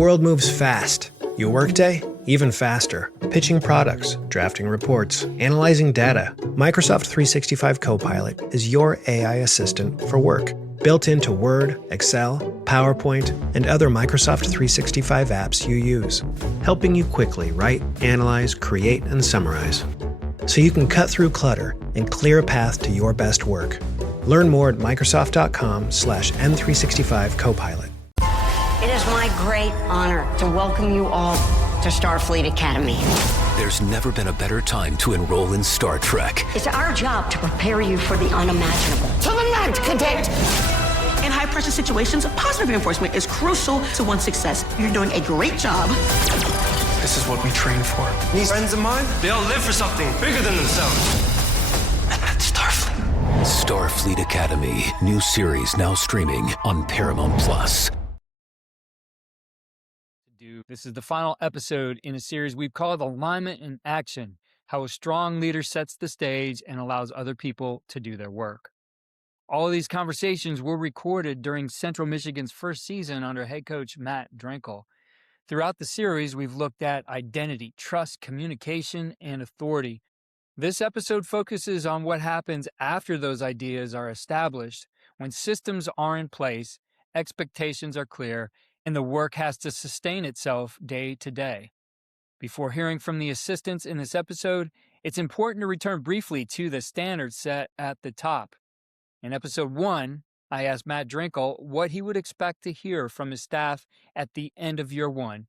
world moves fast. Your workday, even faster. Pitching products, drafting reports, analyzing data. Microsoft 365 Copilot is your AI assistant for work. Built into Word, Excel, PowerPoint, and other Microsoft 365 apps you use. Helping you quickly write, analyze, create, and summarize. So you can cut through clutter and clear a path to your best work. Learn more at Microsoft.com/M365 Copilot. It is my great honor to welcome you all to Starfleet Academy. There's never been a better time to enroll in Star Trek. It's our job to prepare you for the unimaginable. To the night, cadet! In high-pressure situations, positive reinforcement is crucial to one's success. You're doing a great job. This is what we train for. These friends of mine, they all live for something bigger than themselves. And that's Starfleet. Starfleet Academy. New series now streaming on Paramount+. This is the final episode in a series we've called Alignment in Action, how a strong leader sets the stage and allows other people to do their work. All of these conversations were recorded during Central Michigan's first season under head coach Matt Drinkall. Throughout the series, we've looked at identity, trust, communication, and authority. This episode focuses on what happens after those ideas are established, when systems are in place, expectations are clear, and the work has to sustain itself day to day. Before hearing from the assistants in this episode, it's important to return briefly to the standards set at the top. In episode 1, I asked Matt Drinkall what he would expect to hear from his staff at the end of year 1,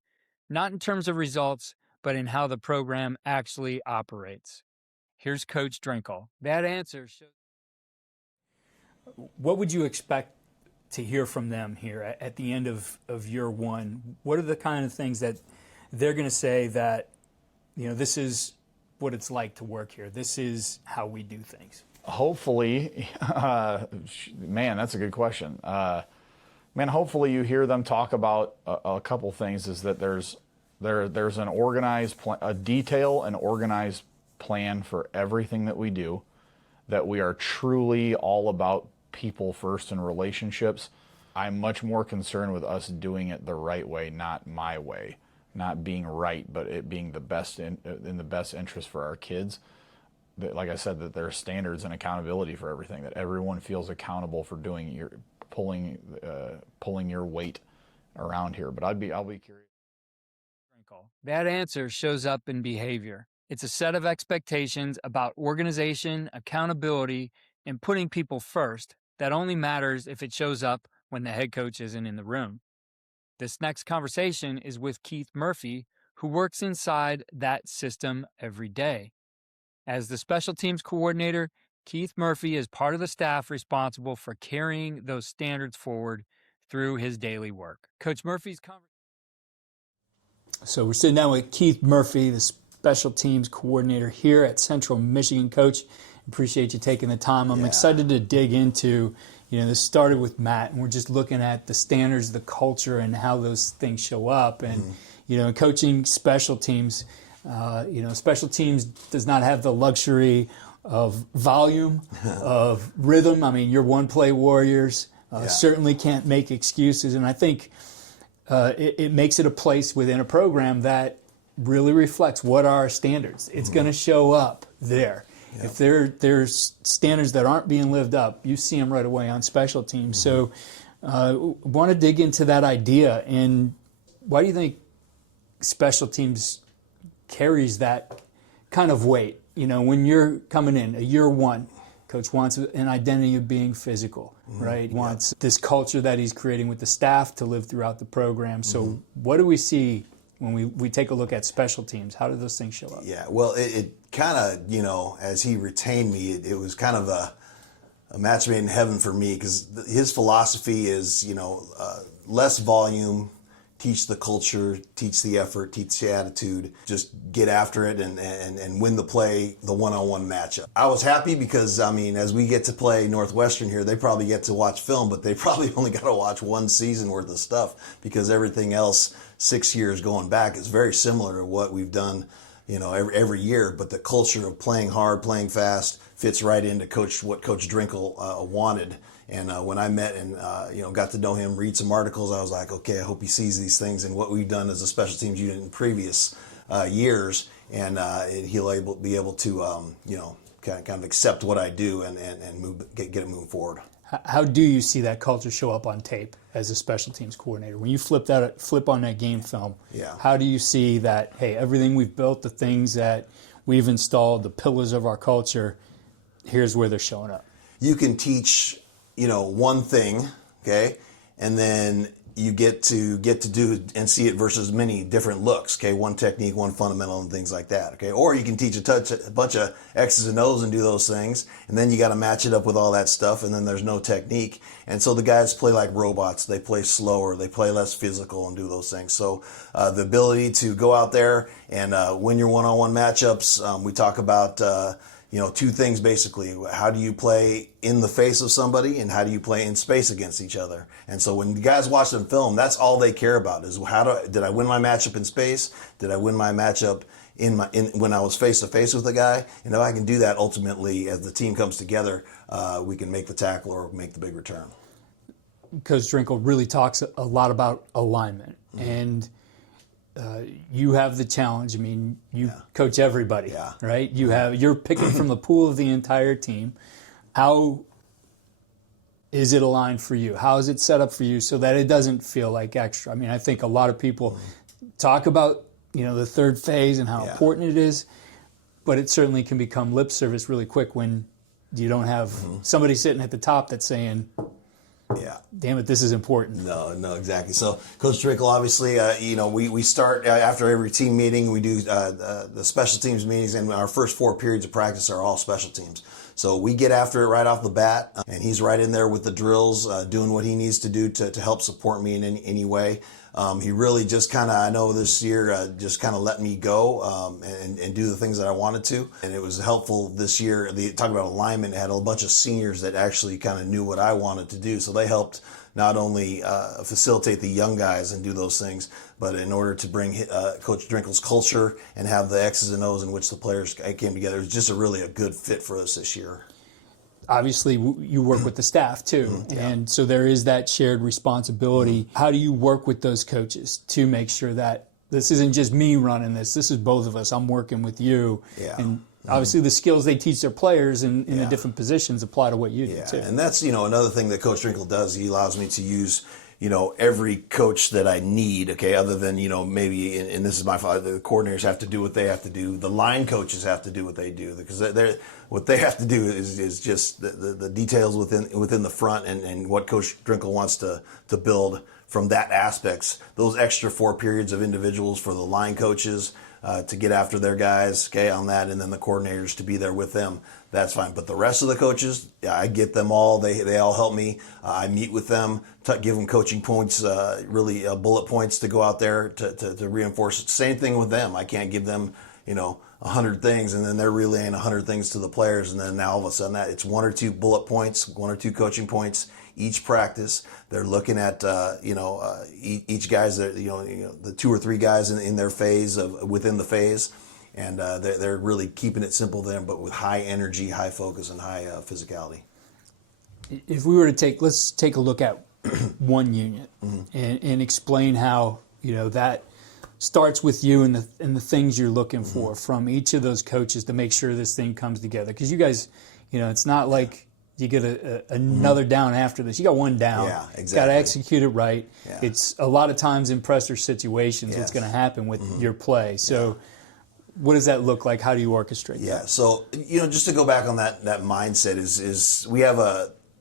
not in terms of results, but in how the program actually operates. Here's Coach Drinkall. That answer shows. What would you expect to hear from them here at the end of year 1? What are the kind of things that they're going to say that, this is what it's like to work here? This is how we do things. Hopefully, man, that's a good question. Hopefully you hear them talk about a couple things. Is that there's an organized, a detailed and organized plan for everything that we do. That we are truly all about people first and relationships. I'm much more concerned with us doing it the right way, not my way, not being right, but it being the best in the best interest for our kids. Like I said, that there are standards and accountability for everything, that everyone feels accountable for doing pulling your weight around here. But I'll be curious. That answer shows up in behavior. It's a set of expectations about organization, accountability, and putting people first that only matters if it shows up when the head coach isn't in the room. This next conversation is with Keith Murphy, who works inside that system every day. As the special teams coordinator, Keith Murphy is part of the staff responsible for carrying those standards forward through his daily work. Coach Murphy's conversation. So we're sitting down with Keith Murphy, the special teams coordinator here at Central Michigan. Coach, appreciate you taking the time. I'm excited to dig into, this started with Matt, and we're just looking at the standards, the culture, and how those things show up. And, coaching special teams, special teams does not have the luxury of volume, of rhythm. You're one-play warriors. Certainly can't make excuses. And I think it makes it a place within a program that really reflects what are our standards. It's going to show up there. Yep. If there's standards that aren't being lived up, you see them right away on special teams. So want to dig into that idea. And why do you think special teams carries that kind of weight? When you're coming in, a year 1, coach wants an identity of being physical, right? Wants this culture that he's creating with the staff to live throughout the program. So what do we see when we take a look at special teams? How do those things show up? Yeah, well, it kind of, as he retained me, it was kind of a match made in heaven for me, because his philosophy is, less volume, teach the culture, teach the effort, teach the attitude, just get after it and win the play, the one-on-one matchup. I was happy because, as we get to play Northwestern here, they probably get to watch film, but they probably only got to watch one season worth of stuff, because everything else 6 years going back is very similar to what we've done, every year. But the culture of playing hard, playing fast fits right into what Coach Drinkall wanted. And when I met and got to know him, read some articles, I was like, okay, I hope he sees these things and what we've done as a special teams unit in previous years, and he'll be able to kind of accept what I do and get it moving forward. How do you see that culture show up on tape as a special teams coordinator? When you flip on that game film, how do you see that, hey, everything we've built, the things that we've installed, the pillars of our culture, here's where they're showing up? You can teach, one thing, okay, and then you get to do and see it versus many different looks, okay, one technique, one fundamental, and things like that, okay. Or you can teach a bunch of X's and O's and do those things, and then you got to match it up with all that stuff, and then there's no technique, and so the guys play like robots. They play slower, they play less physical, and do those things. So the ability to go out there and win your one-on-one matchups, we talk about two things basically. How do you play in the face of somebody, and how do you play in space against each other? And so when the guys watch them film, that's all they care about is did I win my matchup in space? Did I win my matchup when I was face to face with the guy? And if I can do that, ultimately, as the team comes together, we can make the tackle or make the big return. Coach Drinkall really talks a lot about alignment, and you have the challenge. I mean, you coach everybody, right? You're picking from the pool of the entire team. How is it aligned for you? How is it set up for you so that it doesn't feel like extra? I mean, I think a lot of people talk about the third phase and how important it is, but it certainly can become lip service really quick when you don't have somebody sitting at the top that's saying, damn it, this is important. No, exactly. So, Coach Drinkall, obviously, we start after every team meeting. We do the special teams meetings, and our first 4 periods of practice are all special teams. So we get after it right off the bat, and he's right in there with the drills, doing what he needs to do to help support me in any way. He really just kind of, I know this year, just kind of let me go and do the things that I wanted to. And it was helpful this year. Talk about alignment, had a bunch of seniors that actually kind of knew what I wanted to do. So they helped not only facilitate the young guys and do those things, but in order to bring Coach Drinkall's culture and have the X's and O's in which the players came together, it was just a good fit for us this year. Obviously, you work with the staff too, and so there is that shared responsibility. How do you work with those coaches to make sure that this isn't just me running this is both of us, I'm working with you, and obviously the skills they teach their players in the different positions apply to what you do too. And that's another thing that Coach Drinkall does. He allows me to use every coach that I need, okay, other than, maybe, and this is my fault, the coordinators have to do what they have to do. The line coaches have to do what they do, because what they have to do is just the details within the front and what Coach Drinkall wants to build from that aspects. Those extra 4 periods of individuals for the line coaches to get after their guys, okay, on that, and then the coordinators to be there with them. That's fine. But the rest of the coaches, I get them all. They all help me. I meet with them, give them coaching points, really bullet points to go out there to reinforce. Same thing with them. I can't give them, 100 things, and then they're relaying 100 things to the players, and then now all of a sudden it's 1 or 2 bullet points, 1 or 2 coaching points each practice. They're looking at each guy's the 2 or 3 guys in their phase within the phase. And they're really keeping it simple then, but with high energy, high focus, and high physicality. If we were to let's take a look at one unit and explain how that starts with you and the things you're looking for from each of those coaches to make sure this thing comes together. Because you guys, it's not like you get another down after this. You got one down. Yeah, exactly. Got to execute it right. Yeah. It's a lot of times in pressure situations what's going to happen with your play. So. What does that look like? How do you orchestrate that? Yeah, so just to go back on that mindset is we have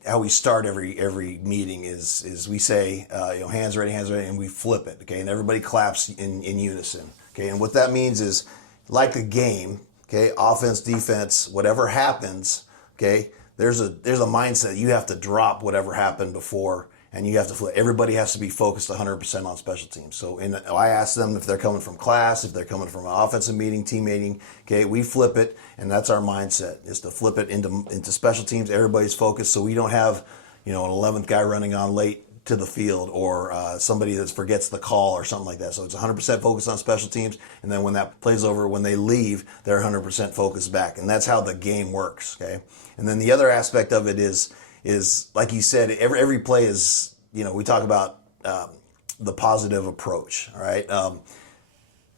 how we start every meeting is we say hands ready, and we flip it, okay, and everybody claps in unison, okay, and what that means is like a game, okay, offense, defense, whatever happens, okay, there's a mindset you have to drop whatever happened before. And you have to flip. Everybody has to be focused 100% on special teams. So I ask them if they're coming from class, if they're coming from an offensive meeting, team meeting. Okay, we flip it, and that's our mindset, is to flip it into special teams. Everybody's focused, so we don't have an 11th guy running on late to the field or somebody that forgets the call or something like that. So it's 100% focused on special teams, and then when that plays over, when they leave, they're 100% focused back. And that's how the game works, okay? And then the other aspect of it is is like you said, every play is, we talk about the positive approach, all right?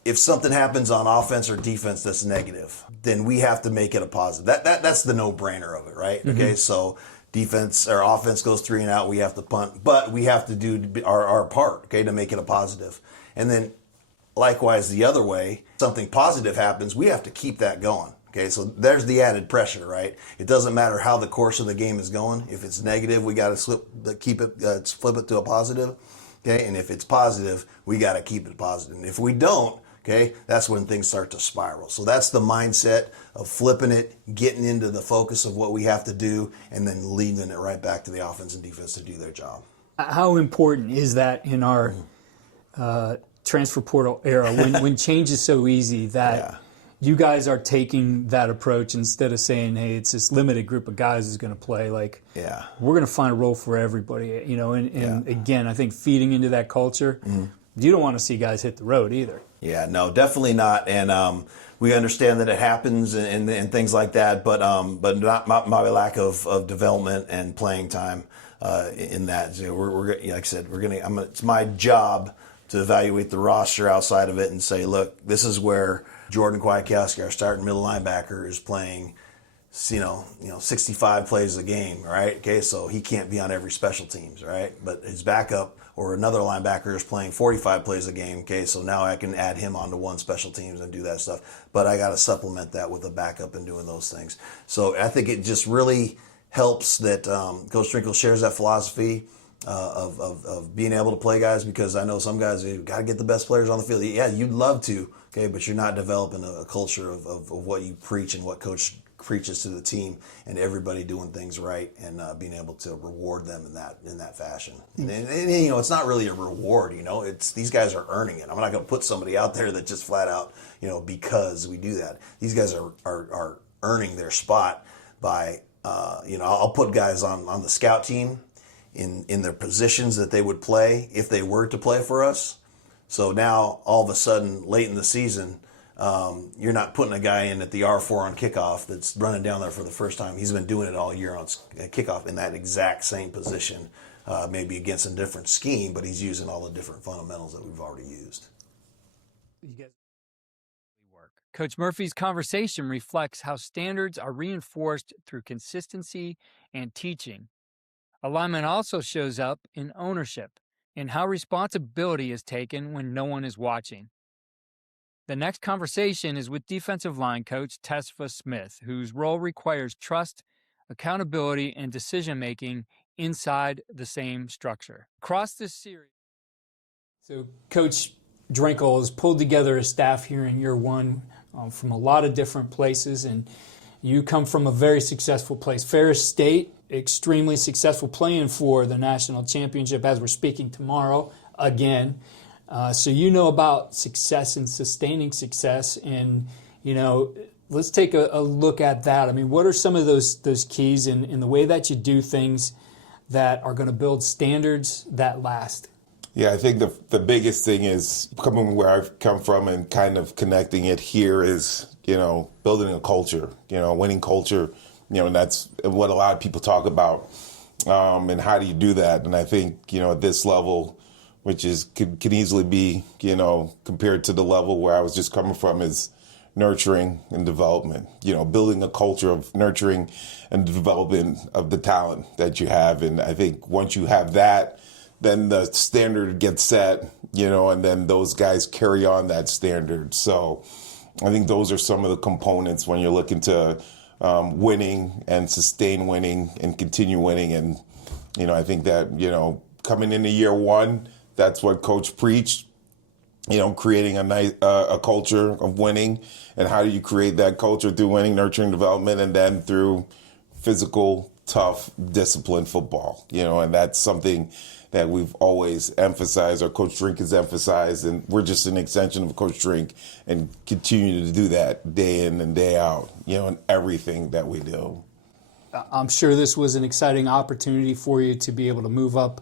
If something happens on offense or defense that's negative, then we have to make it a positive. That's the no-brainer of it, right? Mm-hmm. Okay, so defense or offense goes 3 and out, we have to punt, but we have to do our part, okay, to make it a positive. And then likewise the other way, something positive happens, we have to keep that going. Okay, so there's the added pressure, right? It doesn't matter how the course of the game is going. If it's negative, we got to flip it to a positive. Okay, and if it's positive, we got to keep it positive. And if we don't, okay, that's when things start to spiral. So that's the mindset of flipping it, getting into the focus of what we have to do, and then leading it right back to the offense and defense to do their job. How important is that in our transfer portal era when change is so easy that you guys are taking that approach instead of saying, hey, it's this limited group of guys who's going to play. Like, we're going to find a role for everybody, and again, I think feeding into that culture, you don't want to see guys hit the road either. Yeah, no, definitely not. And we understand that it happens and things like that, but not my lack of development and playing time in that. So we're like I said, it's my job to evaluate the roster outside of it and say, look, this is where Jordan Kwiatkowski, our starting middle linebacker, is playing, 65 plays a game, right? Okay, so he can't be on every special teams, right? But his backup or another linebacker is playing 45 plays a game, okay, so now I can add him onto one special teams and do that stuff. But I got to supplement that with a backup and doing those things. So I think it just really helps that Coach Drinkall shares that philosophy of being able to play guys, because I know some guys, you got to get the best players on the field. Yeah, you'd love to, okay, but you're not developing a culture of what you preach and what Coach preaches to the team, and everybody doing things right and being able to reward them in that fashion. And it's not really a reward. It's these guys are earning it. I'm not going to put somebody out there that just flat out, because we do that. These guys are earning their spot by, I'll put guys on the scout team in their positions that they would play if they were to play for us. So now, all of a sudden, late in the season, you're not putting a guy in at the R4 on kickoff that's running down there for the first time. He's been doing it all year on kickoff in that exact same position, maybe against a different scheme, but he's using all the different fundamentals that we've already used. Coach Murphy's conversation reflects how standards are reinforced through consistency and teaching. Alignment also shows up in ownership and how responsibility is taken when no one is watching. The next conversation is with defensive line coach Tesfa Smith, whose role requires trust, accountability, and decision-making inside the same structure. Across this series... So Coach Drinkall has pulled together a staff here in year one from a lot of different places, and you come from a very successful place. Ferris State, extremely successful, playing for the national championship as we're speaking tomorrow again. So you know about success and sustaining success, and let's take a look at that. I mean, what are some of those keys in the way that you do things that are going to build standards that last? Yeah, I think the biggest thing is coming where I've come from and kind of connecting it here is, building a culture, winning culture, and that's what a lot of people talk about. And how do you do that? And I think, at this level, which could easily be, compared to the level where I was just coming from, is nurturing and development, building a culture of nurturing and development of the talent that you have. And I think once you have that, then the standard gets set, and then those guys carry on that standard. So I think those are some of the components when you're looking to winning and sustain winning and continue winning. And, I think that, coming into year one, that's what Coach preached, creating a culture of winning. And how do you create that culture? Through winning, nurturing, development, and then through physical, tough, disciplined football, and that's something that we've always emphasized, or Coach Drink has emphasized, and we're just an extension of Coach Drink and continue to do that day in and day out, in everything that we do. I'm sure this was an exciting opportunity for you to be able to move up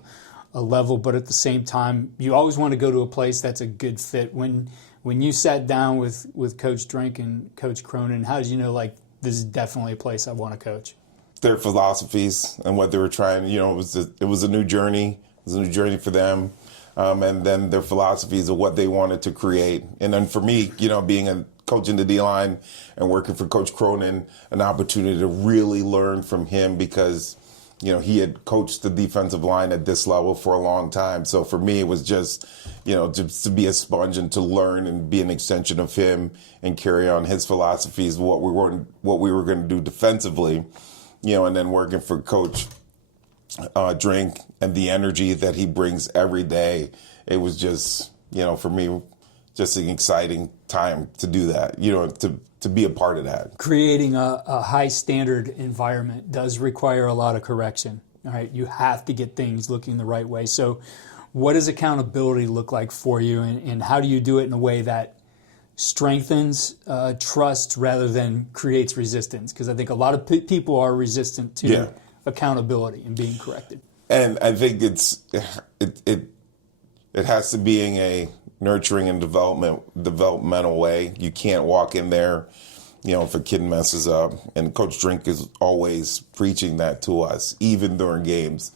a level, but at the same time, you always want to go to a place that's a good fit. When you sat down with Coach Drink and Coach Cronin, how did you know, this is definitely a place I want to coach? their philosophies and what they were trying. It was a new journey. It was a new journey for them, and then their philosophies of what they wanted to create. And then for me, being a coach in the D-line and working for Coach Cronin, an opportunity to really learn from him because he had coached the defensive line at this level for a long time. So for me, it was just, just to be a sponge and to learn and be an extension of him and carry on his philosophies, what we were going to do defensively, and then working for Coach Drink and the energy that he brings every day. It was just, for me, just an exciting time to do that, to be a part of that. Creating a high standard environment does require a lot of correction. All right, you have to get things looking the right way. So what does accountability look like for you, and how do you do it in a way that strengthens trust rather than creates resistance? Because I think a lot of people are resistant to accountability and being corrected. And I think it has to be in a nurturing and developmental way. You can't walk in there, if a kid messes up. And Coach Drink is always preaching that to us, even during games.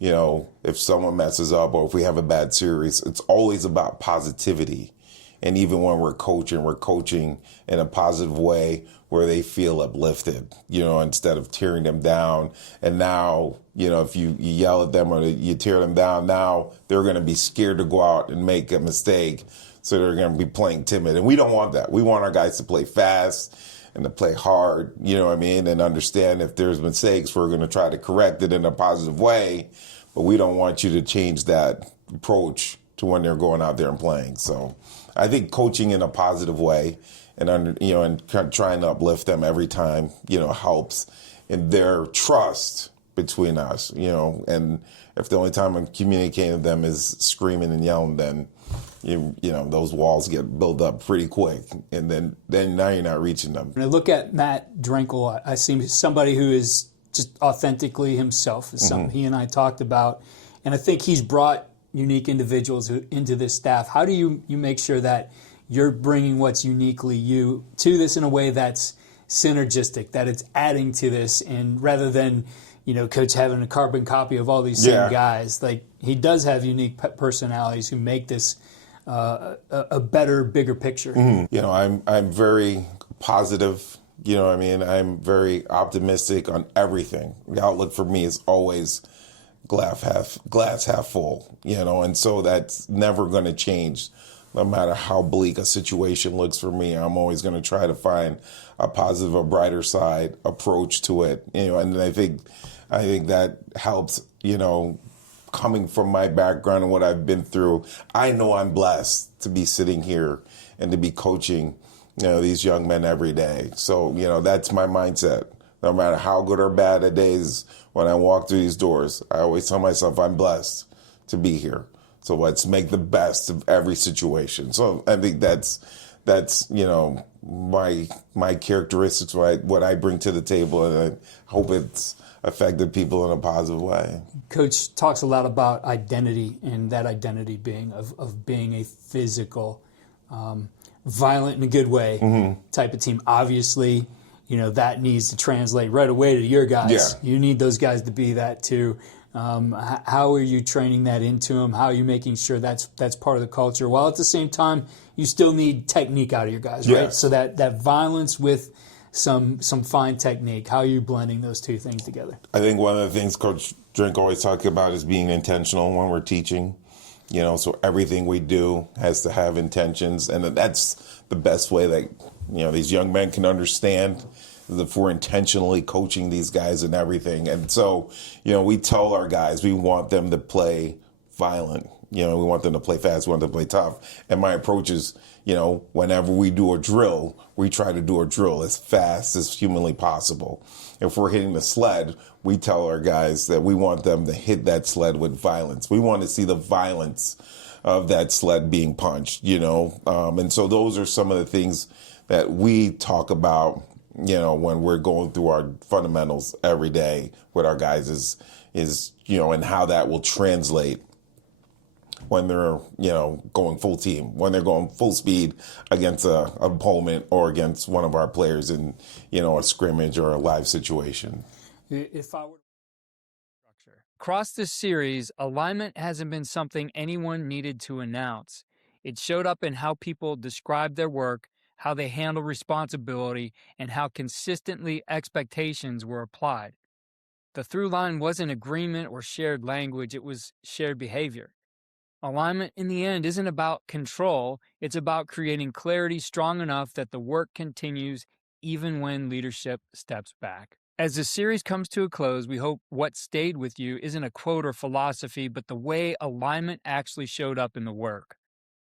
If someone messes up or if we have a bad series, it's always about positivity. And even when we're coaching in a positive way where they feel uplifted, instead of tearing them down. And now, if you yell at them or you tear them down, now they're going to be scared to go out and make a mistake. So they're going to be playing timid. And we don't want that. We want our guys to play fast and to play hard, and understand if there's mistakes, we're going to try to correct it in a positive way. But we don't want you to change that approach to when they're going out there and playing. So I think coaching in a positive way and and trying to uplift them every time, helps in their trust between us, and if the only time I'm communicating with them is screaming and yelling, then those walls get built up pretty quick, and then now you're not reaching them. When I look at Matt Drinkall, I see somebody who is just authentically himself. Is something he and I talked about, and I think he's brought unique individuals into this staff. How do you make sure that you're bringing what's uniquely you to this in a way that's synergistic, that it's adding to this, and rather than Coach having a carbon copy of all these same guys, like he does have unique personalities who make this a better, bigger picture. Mm-hmm. I'm very positive. I'm very optimistic on everything. The outlook for me is always glass half full. And so that's never going to change. No matter how bleak a situation looks for me, I'm always going to try to find a positive, a brighter side approach to it. And I think that helps, coming from my background and what I've been through. I know I'm blessed to be sitting here and to be coaching, these young men every day. So, that's my mindset. No matter how good or bad a day is when I walk through these doors, I always tell myself I'm blessed to be here. So let's make the best of every situation. So I think that's my characteristics, what I bring to the table, and I hope it's affected people in a positive way. Coach talks a lot about identity, and that identity being of being a physical, violent in a good way type of team. Obviously, that needs to translate right away to your guys. Yeah. You need those guys to be that too. How are you training that into them? How are you making sure that's part of the culture? While at the same time, you still need technique out of your guys, right? So that violence with some fine technique. How are you blending those two things together? I think one of the things Coach Drink always talks about is being intentional when we're teaching. So everything we do has to have intentions, and that's the best way that these young men can understand. If we're intentionally coaching these guys and everything. And so, we tell our guys we want them to play violent. We want them to play fast. We want them to play tough. And my approach is, whenever we do a drill, we try to do a drill as fast as humanly possible. If we're hitting the sled, we tell our guys that we want them to hit that sled with violence. We want to see the violence of that sled being punched, And so those are some of the things that we talk about, when we're going through our fundamentals every day with our guys is and how that will translate when they're, going full team, when they're going full speed against an opponent or against one of our players in, a scrimmage or a live situation. If I were structure. Across this series, alignment hasn't been something anyone needed to announce. It showed up in how people describe their work, how they handle responsibility, and how consistently expectations were applied. The through line wasn't agreement or shared language, it was shared behavior. Alignment in the end isn't about control, it's about creating clarity strong enough that the work continues even when leadership steps back. As the series comes to a close, we hope what stayed with you isn't a quote or philosophy, but the way alignment actually showed up in the work.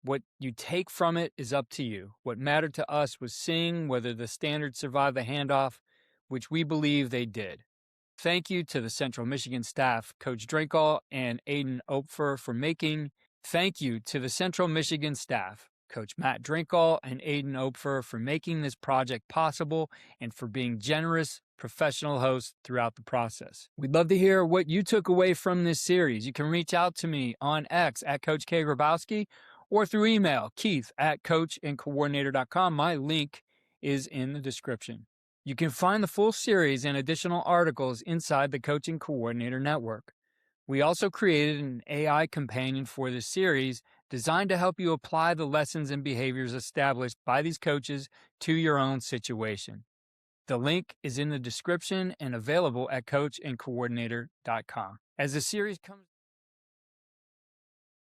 What you take from it is up to you. What mattered to us was seeing whether the standards survived the handoff, which we believe they did. Thank you to the Central Michigan staff, Coach Drinkall and Aiden Opfer, for making. Thank you to the Central Michigan staff, Coach Matt Drinkall and Aiden Opfer, for making this project possible and for being generous, professional hosts throughout the process. We'd love to hear what you took away from this series. You can reach out to me on X at Coach K. Grabowski or through email, keith@coachandcoordinator.com. My link is in the description. You can find the full series and additional articles inside the Coaching Coordinator Network. We also created an AI companion for this series designed to help you apply the lessons and behaviors established by these coaches to your own situation. The link is in the description and available at coachandcoordinator.com. As the series comes